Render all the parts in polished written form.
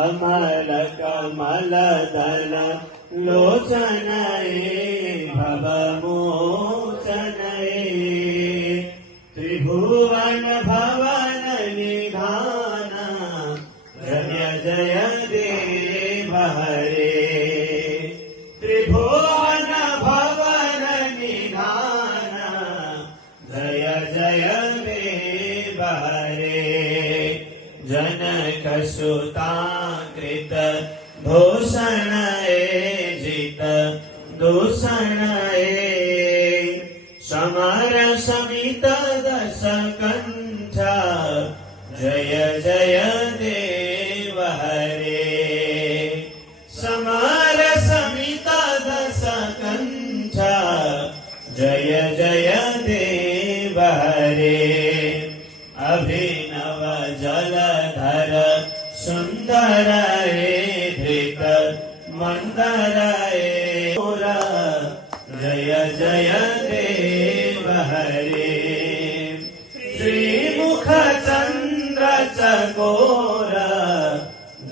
अमल कमल दल लोचनये भवमोचनये त्रिभुवन भवन निधान जय जय देव हरे त्रिभुवन भवन निधान जय जय देव हरे जनक सुताकृत भूषण जित दूषण समर समित दश कंठ जय जय देव हरे समर समित दश कंठ जय जय देव हरे अभिनव जलधर सुंदर धृत मंदर जय जय देव हरे श्रीमुख चंद्र चकोर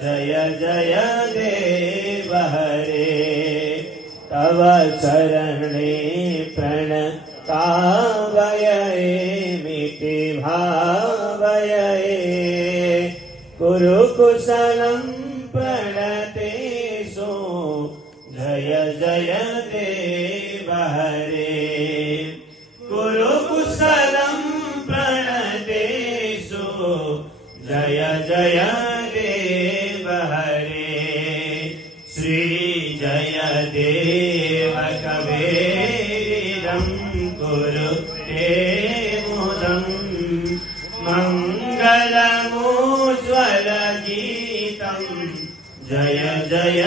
जय जय देव हरे तव चरणे प्रणतावय मिति भावय कुरु कुशलं प्रणतेषु जय जय देव हरे कुरु कुशलं प्रणतेषु जय जय देव हरे श्री जय देव कबीरं कुरु ते मुदं मंगलमुज्ज्वल गीतं जय जय